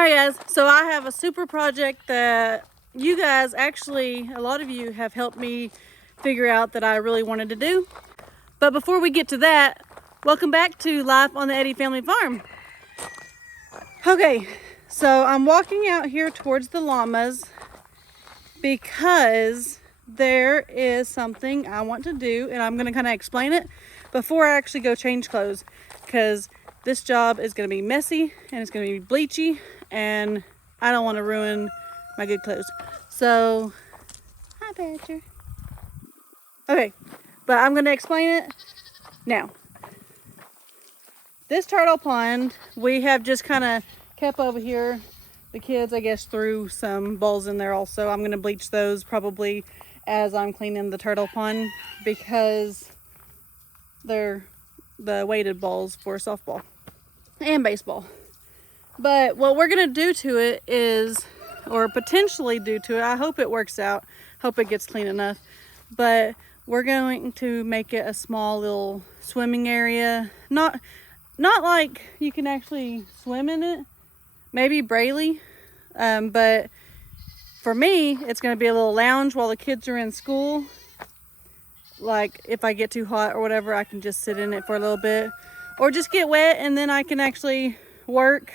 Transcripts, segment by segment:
Alright guys, so I have a super project that you guys actually, a lot of you have helped me figure out that I really wanted to do. But before we get to that, welcome back to Life on the Eddy Family Farm. Okay, so I'm walking out here towards the llamas because there is something I want to do, and I'm going to kind of explain it before I actually go change clothes, because this job is going to be messy and it's going to be bleachy, and I don't want to ruin my good clothes. So, hi Badger. Okay, but I'm going to explain it now. This turtle pond, we have just kind of kept over here. The kids, I guess, threw some bowls in there also. I'm going to bleach those probably as I'm cleaning the turtle pond, because they're the weighted balls for softball and baseball. But what we're going to do to it is, or potentially do to it, I hope it works out, hope it gets clean enough, but we're going to make it a small little swimming area. Not like you can actually swim in it, maybe Braylee, but for me it's going to be a little lounge while the kids are in school. Like if I get too hot or whatever, I can just sit in it for a little bit, or just get wet and then I can actually work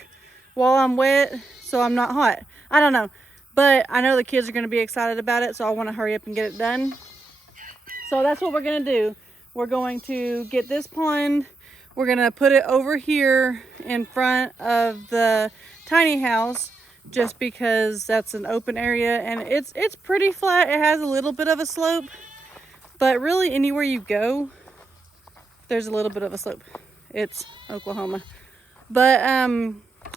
while I'm wet so I'm not hot. I don't know, but I know the kids are going to be excited about it, so I want to hurry up and get it done. So that's what we're going to do. We're going to get this pond, we're going to put it over here in front of the tiny house, just because that's an open area and it's pretty flat. It has a little bit of a slope, but really anywhere you go there's a little bit of a slope. It's Oklahoma. But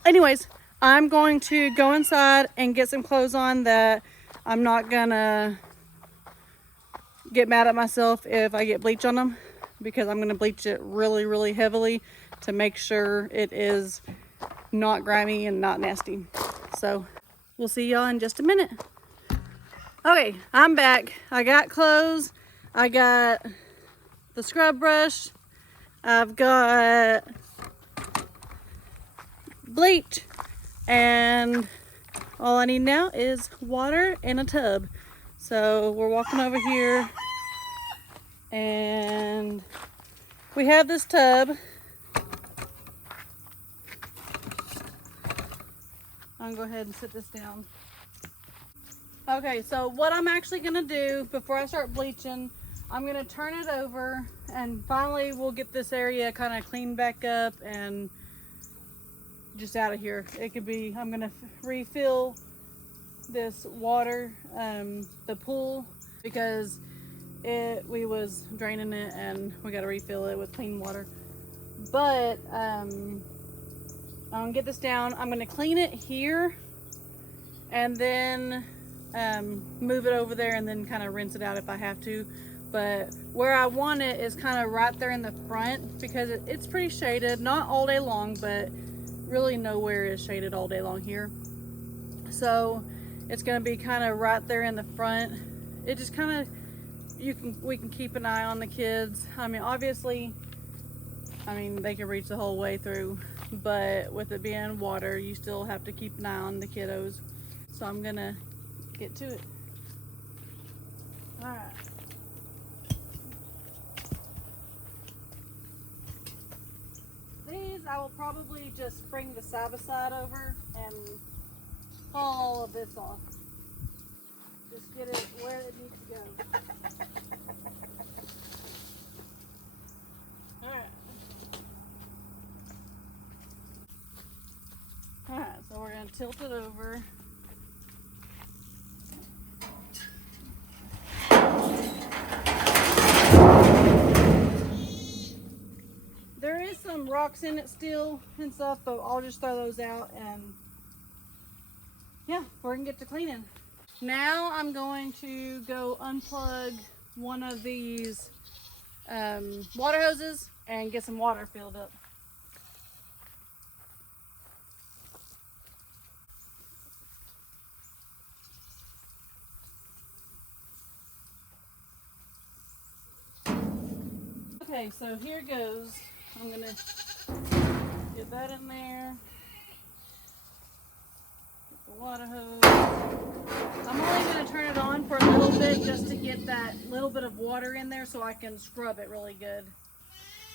anyways, I'm going to go inside and get some clothes on that I'm not gonna get mad at myself if I get bleach on them, because I'm gonna bleach it really heavily to make sure it is not grimy and not nasty. So we'll see y'all in just a minute. Okay, I'm back. I got clothes, I got the scrub brush, I've got bleach, and all I need now is water and a tub. So we're walking over here and we have this tub. I'm gonna go ahead and sit this down. Okay, so what I'm actually gonna do before I start bleaching, I'm gonna turn it over and finally we'll get this area kind of cleaned back up and just out of here. It could be, I'm gonna refill this water, the pool, because we was draining it and we got to refill it with clean water. But I'm gonna get this down. I'm gonna clean it here and then move it over there and then kind of rinse it out if I have to. But where I want it is kind of right there in the front, because it's pretty shaded, not all day long, but really nowhere is shaded all day long here. So it's going to be kind of right there in the front. It just kind of, we can keep an eye on the kids. I mean, obviously, they can reach the whole way through, but with it being water, you still have to keep an eye on the kiddos. So I'm going to get to it. All right. These I will probably just bring the side by side over and pull all of this off. Just get it where it needs to go. Alright, so we're going to tilt it over. There is some rocks in it still and stuff, but I'll just throw those out and yeah, we're gonna get to cleaning. Now I'm going to go unplug one of these water hoses and get some water filled up. Okay, so here goes. I'm gonna get that in there. water hose. I'm only going to turn it on for a little bit just to get that little bit of water in there so I can scrub it really good.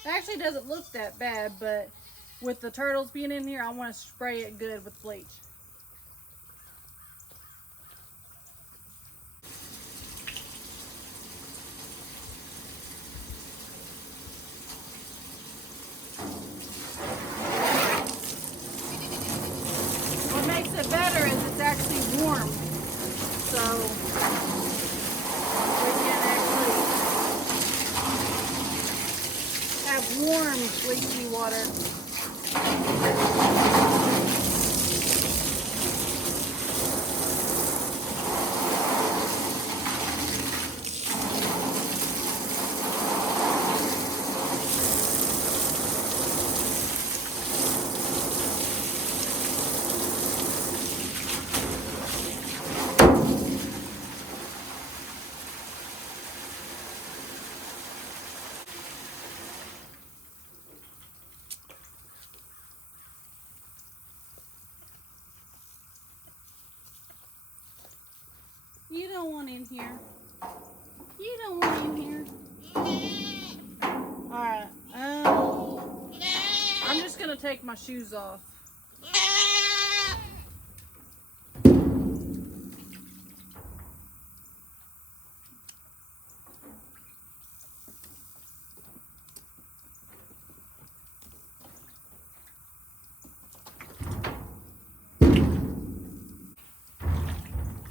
It actually doesn't look that bad, but with the turtles being in here, I want to spray it good with bleach. What makes it better is it's actually warm, so we can actually have warm bleachy water. You don't want in here. You don't want in here. Alright, I'm just gonna take my shoes off.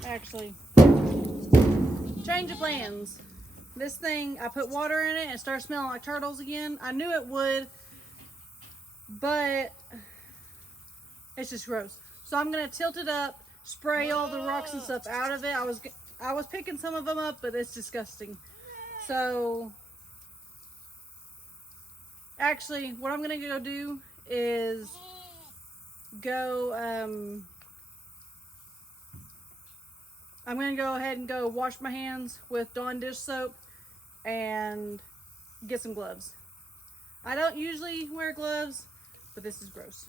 Actually, change of plans. This thing, I put water in it and it started smelling like turtles again. I knew it would, but it's just gross. So I'm gonna tilt it up, spray all the rocks and stuff out of it. I was picking some of them up, but it's disgusting. So actually, what I'm gonna go do is go I'm going to go ahead and go wash my hands with Dawn dish soap and get some gloves. I don't usually wear gloves, but this is gross.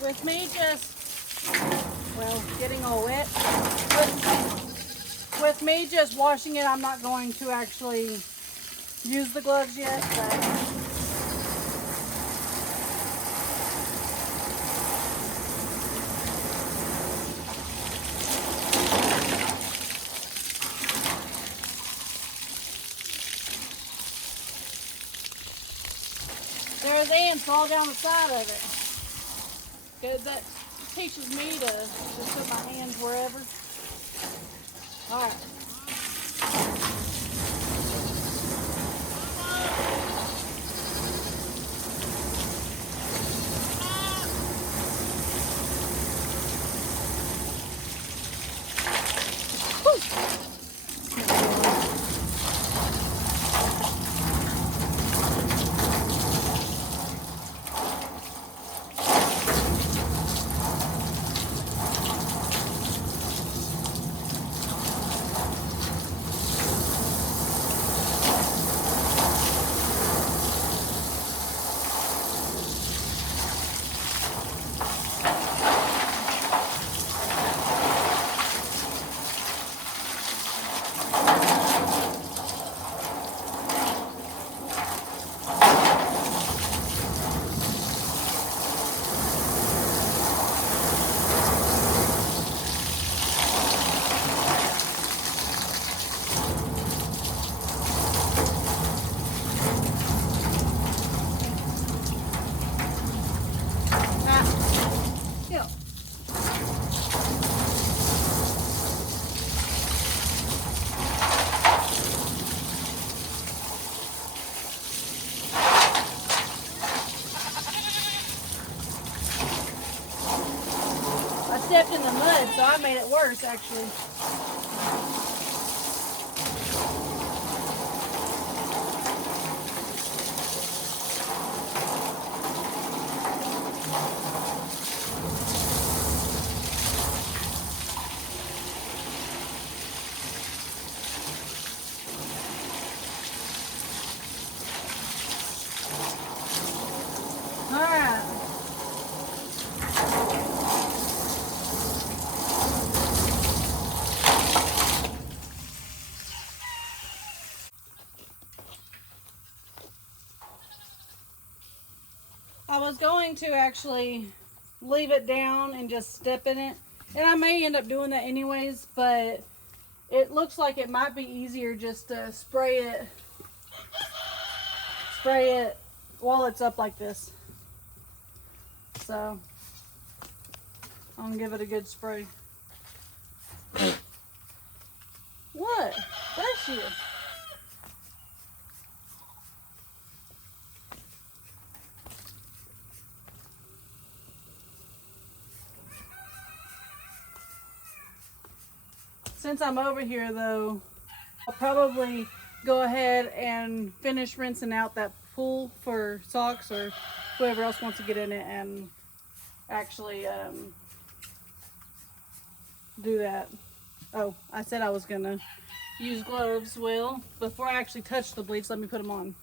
With me just, well, getting all wet, with me just washing it, I'm not going to actually use the gloves yet, but there's ants all down the side of it. Good, that teaches me to just put my hands wherever. All right. Stepped in the mud, so I made it worse actually. All right. I was going to actually leave it down and just step in it, and I may end up doing that anyways, but it looks like it might be easier just to spray it while it's up like this. So I'm gonna give it a good spray. What? Bless you. Since I'm over here though, I'll probably go ahead and finish rinsing out that pool for socks or whoever else wants to get in it and actually do that. Oh, I said I was gonna use gloves. Well, before I actually touch the bleach, let me put them on.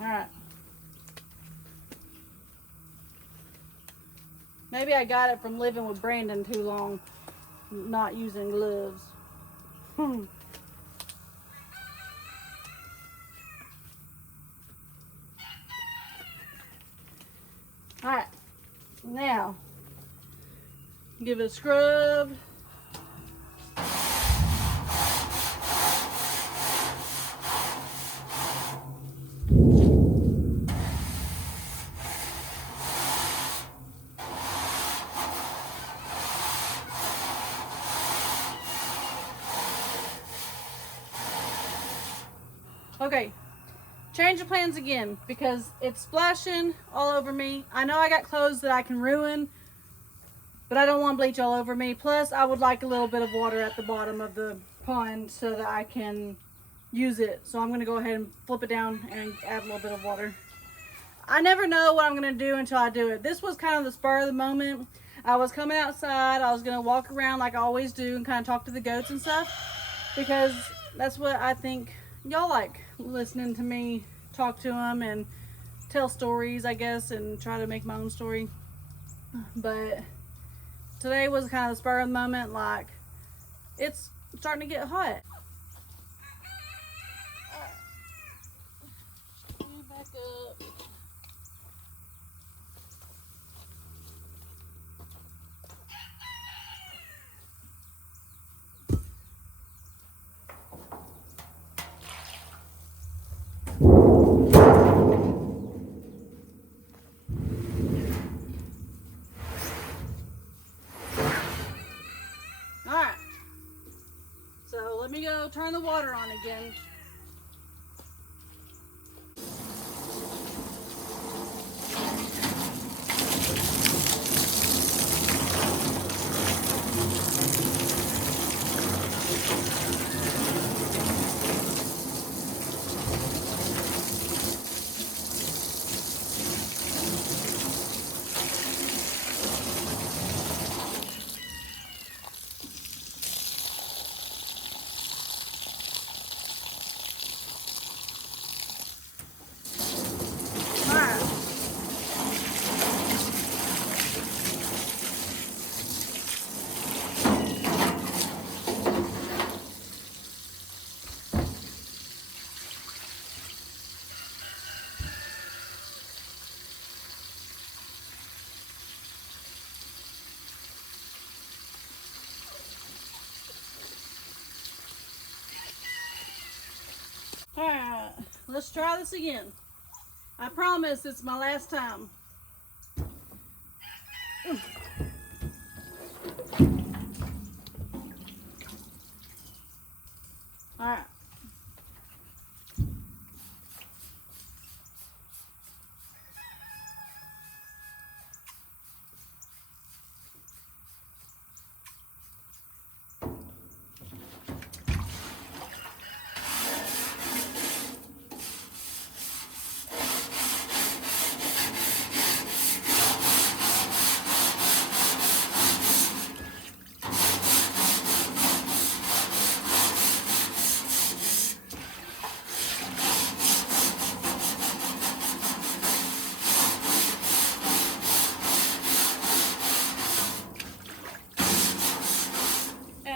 Alright. Maybe I got it from living with Brandon too long, not using gloves. Alright, now give it a scrub. Okay, change of plans again because it's splashing all over me. I know I got clothes that I can ruin, but I don't want bleach all over me. Plus, I would like a little bit of water at the bottom of the pond so that I can use it. So I'm going to go ahead and flip it down and add a little bit of water. I never know what I'm going to do until I do it. This was kind of the spur of the moment. I was coming outside. I was going to walk around like I always do and kind of talk to the goats and stuff because that's what I think y'all like, listening to me talk to them and tell stories, I guess, and try to make my own story. But today was kind of the spur of the moment, like it's starting to get hot. Let me back up. Alright, so let me go turn the water on again. let's try this again. I promise it's my last time. All right.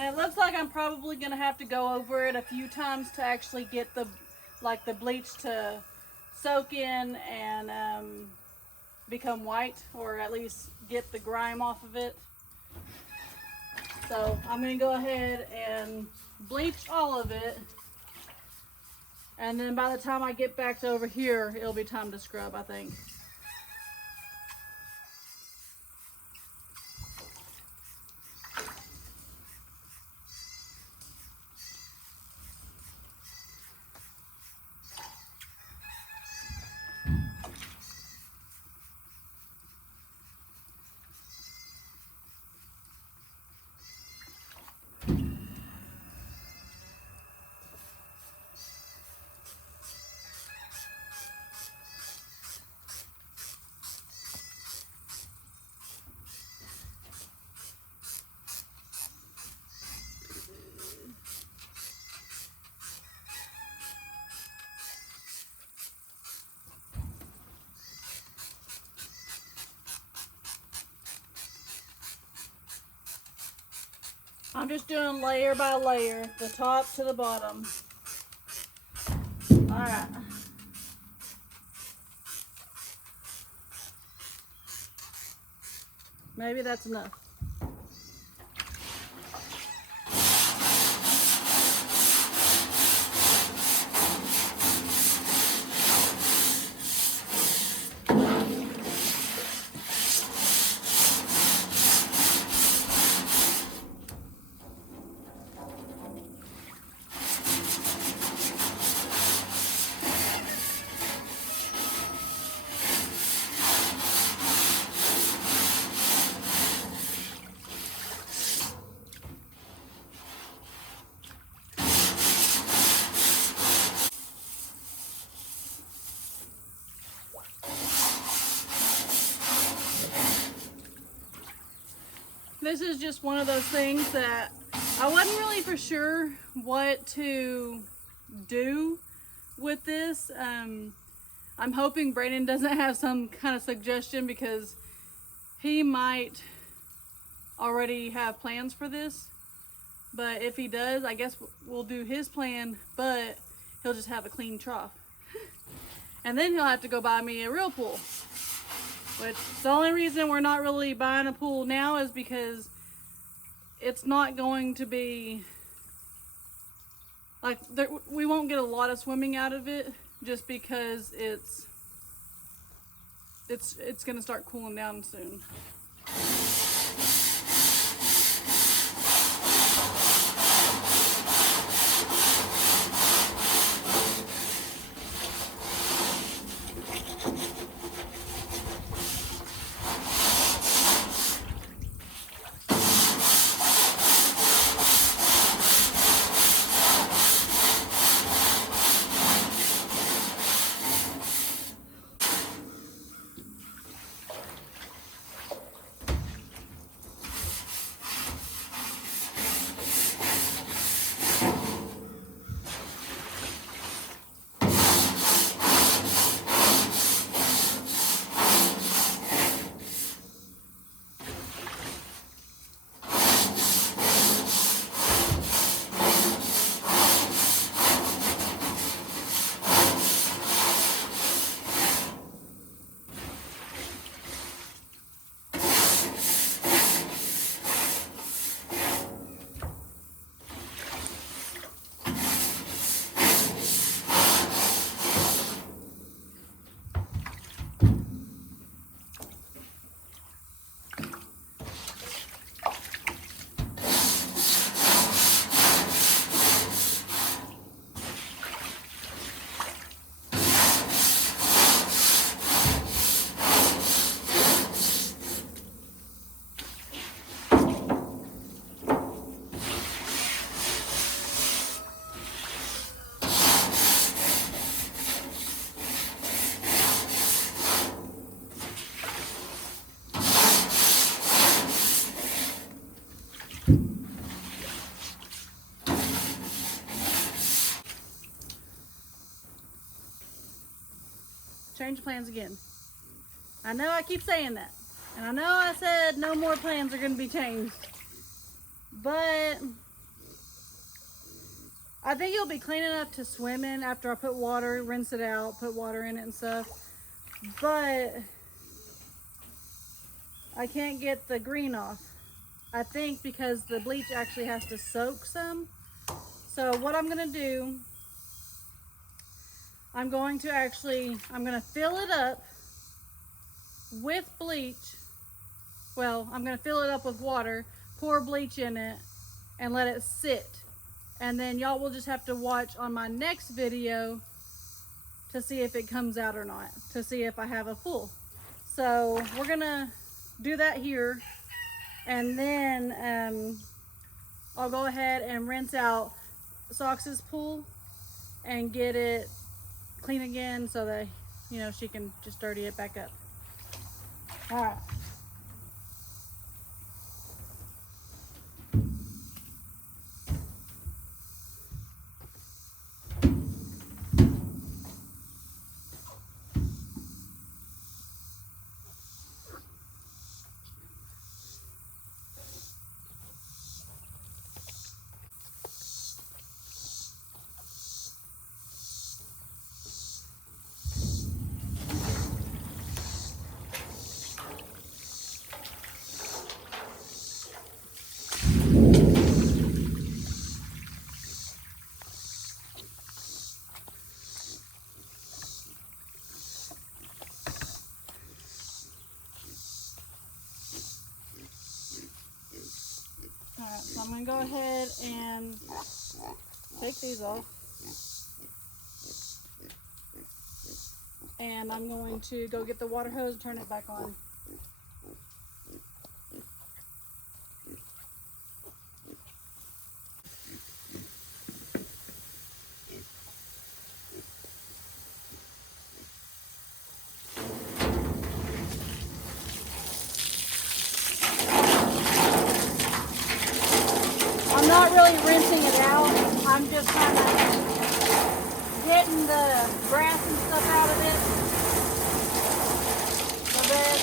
It looks like I'm probably gonna have to go over it a few times to actually get the bleach to soak in and become white, or at least get the grime off of it. So I'm gonna go ahead and bleach all of it, and then by the time I get back to over here, it'll be time to scrub, I think. I'm just doing layer by layer, the top to the bottom. All right. Maybe that's enough. This is just one of those things that I wasn't really for sure what to do with this. I'm hoping Brayden doesn't have some kind of suggestion, because he might already have plans for this. But if he does, I guess we'll do his plan, but he'll just have a clean trough. And then he'll have to go buy me a real pool. Which, the only reason we're not really buying a pool now is because it's not going to be, like, we won't get a lot of swimming out of it, just because it's going to start cooling down soon. change plans again. I know I keep saying that. And I know I said no more plans are going to be changed. But I think it'll be clean enough to swim in after I put water, rinse it out, put water in it and stuff. But I can't get the green off. I think because the bleach actually has to soak some. So what I'm going to do, I'm going to fill it up with bleach. Well, I'm going to fill it up with water, pour bleach in it, and let it sit. And then y'all will just have to watch on my next video to see if it comes out or not, to see if I have a pool. So we're going to do that here. And then I'll go ahead and rinse out Socks's pool and get it clean again so that, you know, she can just dirty it back up. All right. Alright, so I'm going to go ahead and take these off. And I'm going to go get the water hose and turn it back on. I'm not really rinsing it out. I'm just kind of getting the grass and stuff out of it a bit.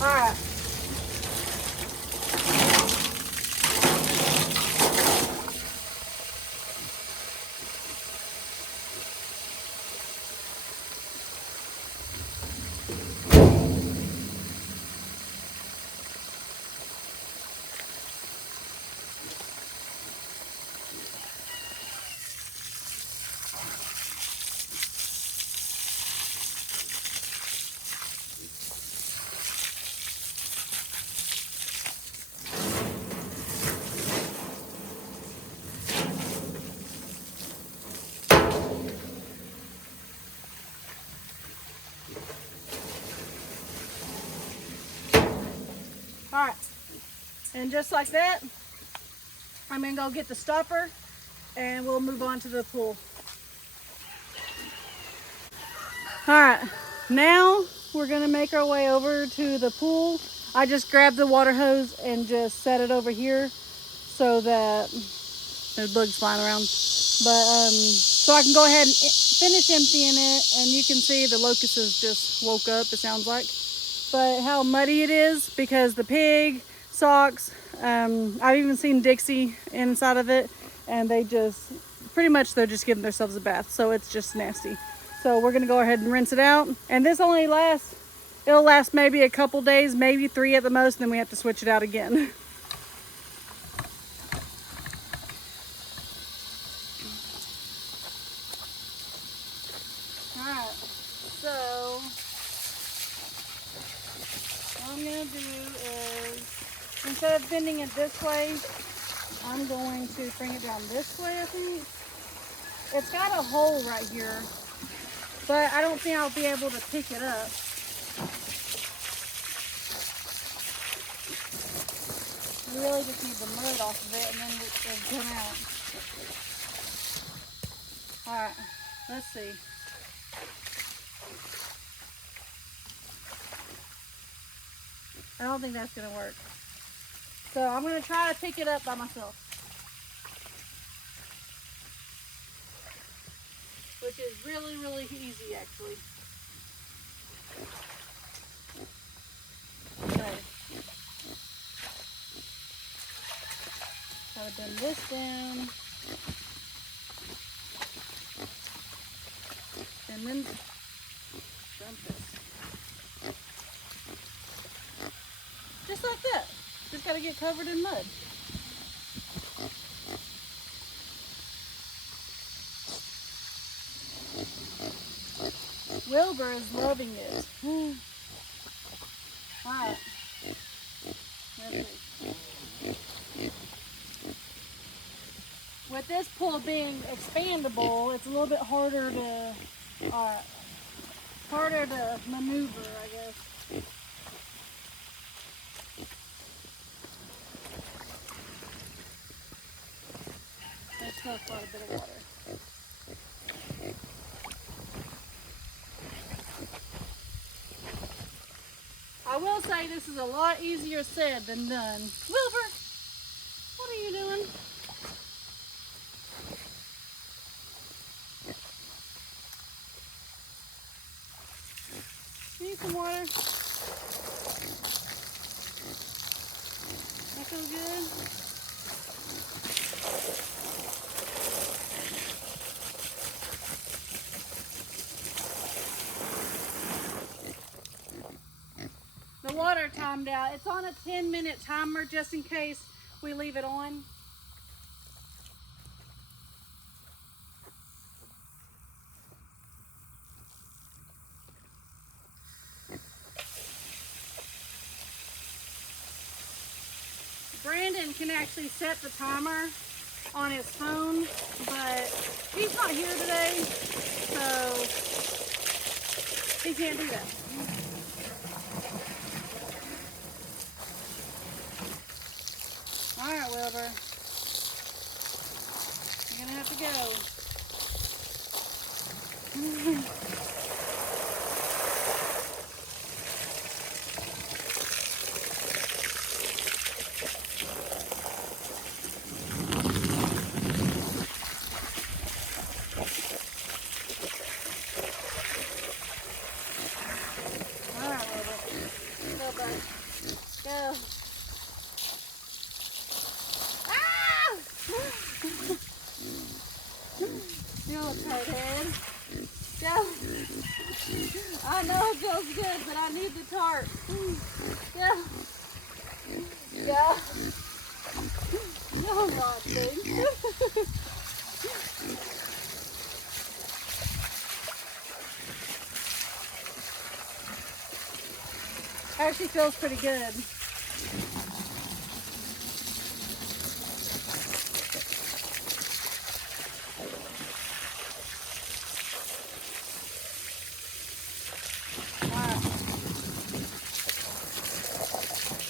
Alright. Alright, and just like that, I'm going to go get the stopper and we'll move on to the pool. Alright, now we're going to make our way over to the pool. I just grabbed the water hose and just set it over here so that there's bugs flying around. But so I can go ahead and finish emptying it, and you can see the locusts just woke up, it sounds like. But how muddy it is because the pig, Socks, I've even seen Dixie inside of it, and they just, pretty much they're just giving themselves a bath, so it's just nasty. So we're gonna go ahead and rinse it out. And this only lasts, it'll last maybe a couple days, maybe 3 at the most, and then we have to switch it out again. Alright, so what I'm going to do is, instead of bending it this way, I'm going to bring it down this way, I think. It's got a hole right here, but I don't think I'll be able to pick it up. We really just need the mud off of it and then it'll come out. Alright, let's see. I don't think that's going to work. So I'm going to try to pick it up by myself. Which is really, really easy actually. Okay. So I've done this down. And then dump this. Just like that. Just got to get covered in mud. Wilbur is loving it. Alright. With this pool being expandable, it's a little bit harder to maneuver, I guess. It smells quite a bit of water. I will say this is a lot easier said than done. Wilbur, what are you doing? Need some water? That feels good? The water timed out. It's on a 10-minute timer just in case we leave it on. Brandon can actually set the timer on his phone, but he's not here today, so he can't do that. All right, Wilbur, you're gonna have to go. All right, Wilbur, go, bud, go. You're tight head. Go. I know it feels good, but I need the tarp. Go. Go. Go, Roxy. Actually feels pretty good.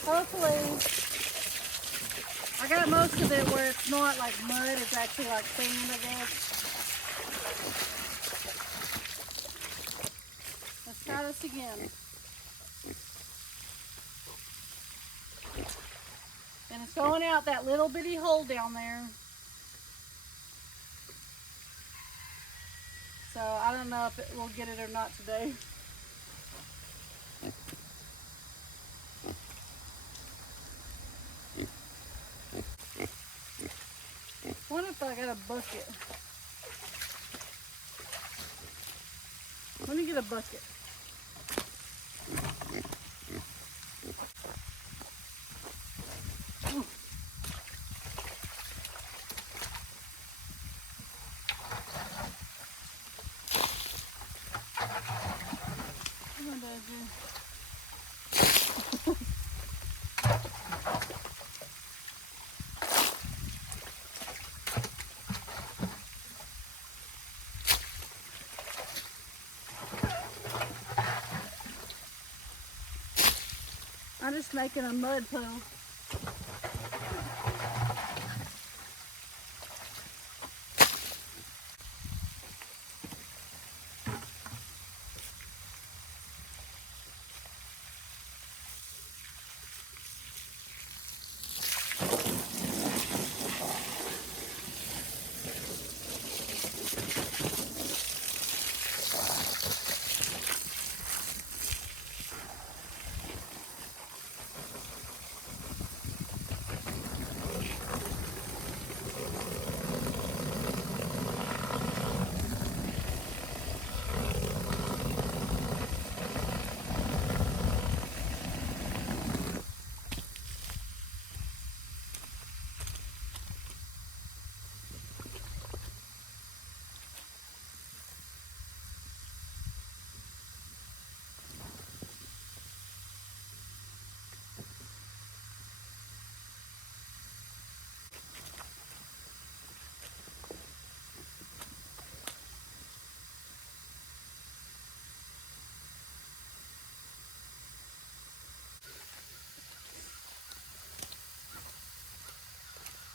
Hopefully, I got most of it where it's not like mud, it's actually like sand, I guess. Let's try this again. And it's going out that little bitty hole down there. So I don't know if it will get it or not today. I wonder if I got a bucket. Let me get a bucket. What did I do? I'm just making a mud puddle.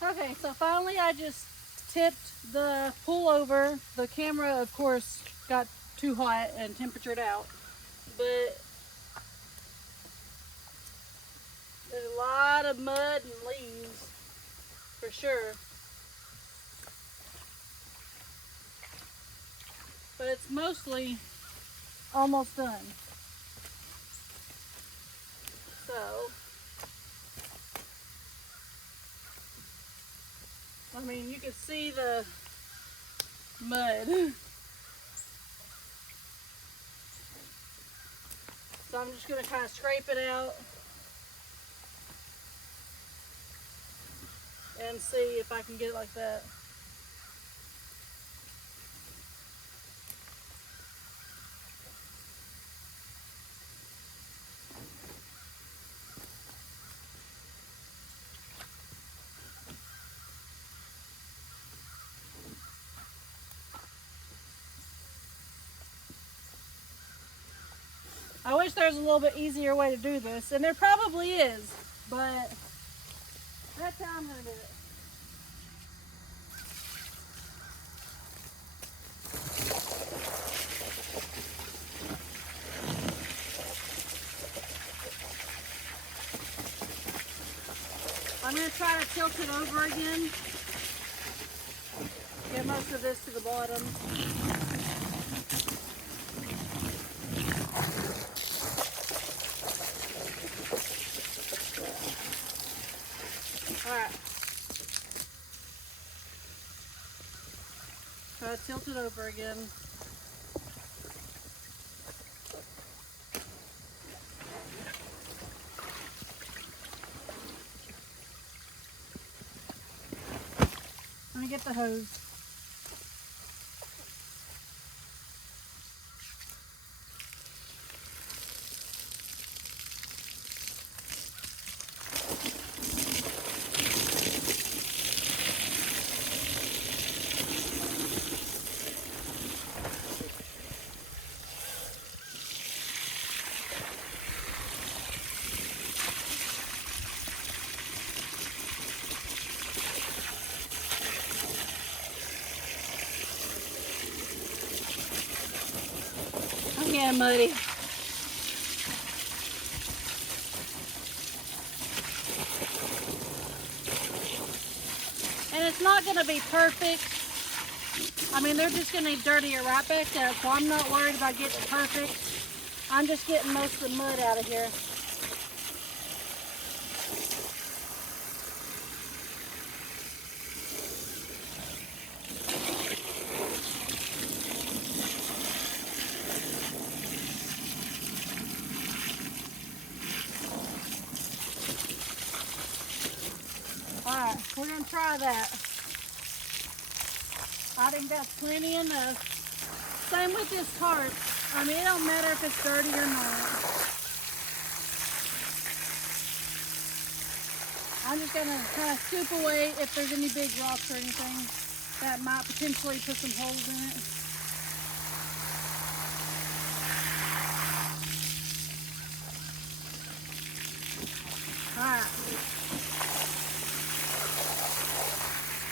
Okay, so finally I just tipped the pool over. The camera, of course, got too hot and temperatured out, but there's a lot of mud and leaves for sure. But it's mostly almost done. So, I mean, you can see the mud. So I'm just going to kind of scrape it out and see if I can get it like that. I wish there was a little bit easier way to do this, and there probably is, but that's how I'm going to do it. I'm going to try to tilt it over again. Get most of this to the bottom. Alright. Try to tilt it over again. Let me get the hose. I'm getting muddy. And it's not going to be perfect. I mean, they're just going to dirty it right back up, so I'm not worried about getting it perfect. I'm just getting most of the mud out of here. Alright, we're going to try that. I think that's plenty enough. Same with this tarp. I mean, it don't matter if it's dirty or not. I'm just going to kind of scoop away if there's any big rocks or anything that might potentially put some holes in it. Alright.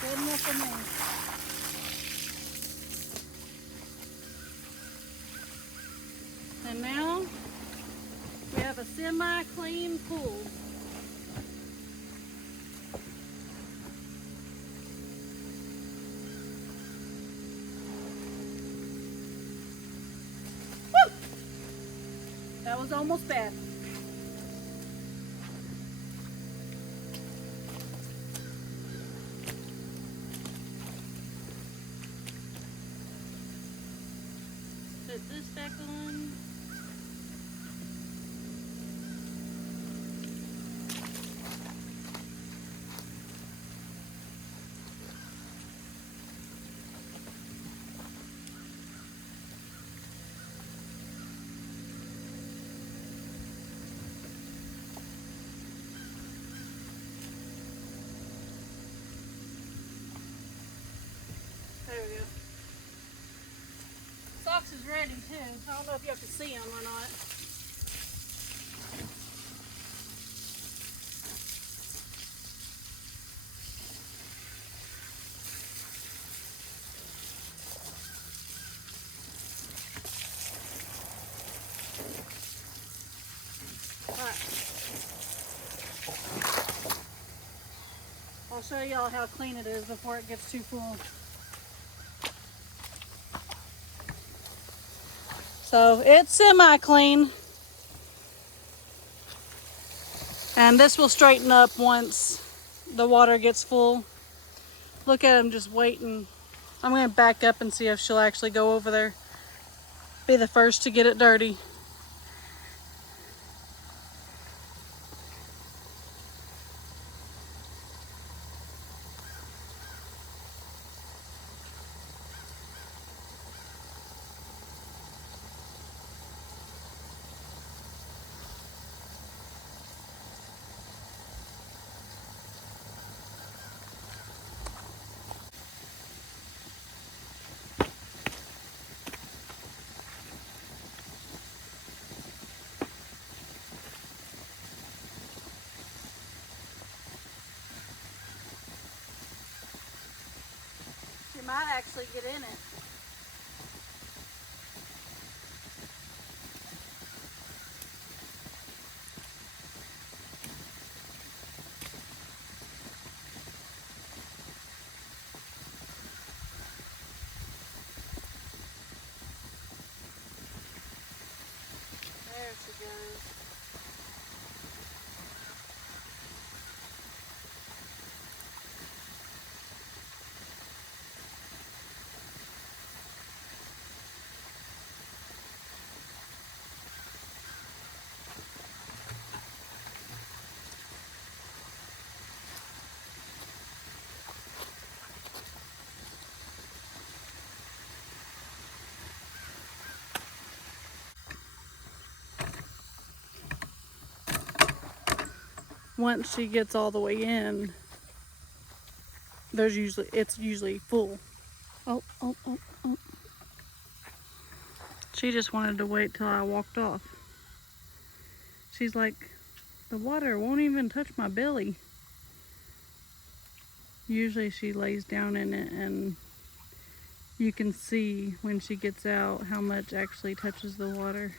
Good enough for me. And now we have a semi-clean pool. Woo! That was almost bad. Put this back on. There we go. Socks is ready too. I don't know if y'all can see them or not. show y'all how clean it is before it gets too full. So it's semi-clean. And this will straighten up once the water gets full. Look at him just waiting. I'm gonna back up and see if she'll actually go over there. Be the first to get it dirty. She might actually get in it. There she goes. Once she gets all the way in, it's usually full. Oh. She just wanted to wait till I walked off. She's like, the water won't even touch my belly. Usually she lays down in it and you can see when she gets out how much actually touches the water.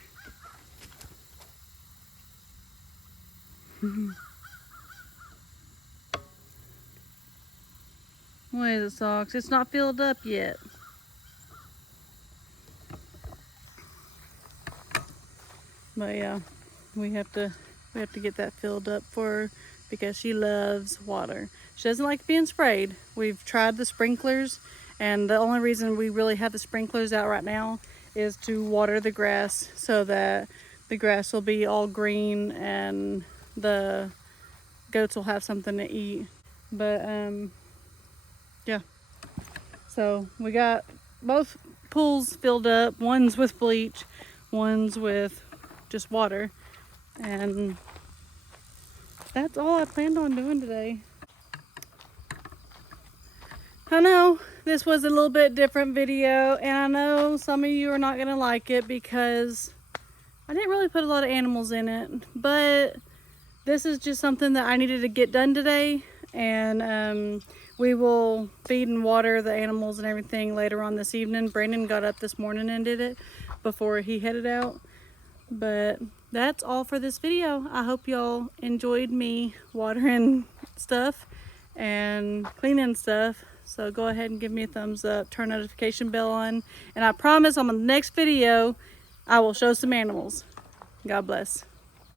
What is it, Socks? It's not filled up yet. But yeah, we have to get that filled up for her because she loves water. She doesn't like being sprayed. We've tried the sprinklers, and the only reason we really have the sprinklers out right now is to water the grass so that the grass will be all green and the goats will have something to eat. But yeah, so we got both pools filled up. One's with bleach, one's with just water, and that's all I planned on doing today. I know this was a little bit different video, and I know some of you are not gonna like it because I didn't really put a lot of animals in it, but this is just something that I needed to get done today, and we will feed and water the animals and everything later on this evening. Brandon got up this morning and did it before he headed out. But that's all for this video. I hope y'all enjoyed me watering stuff and cleaning stuff. So go ahead and give me a thumbs up, turn notification bell on, and I promise on the next video I will show some animals. God bless.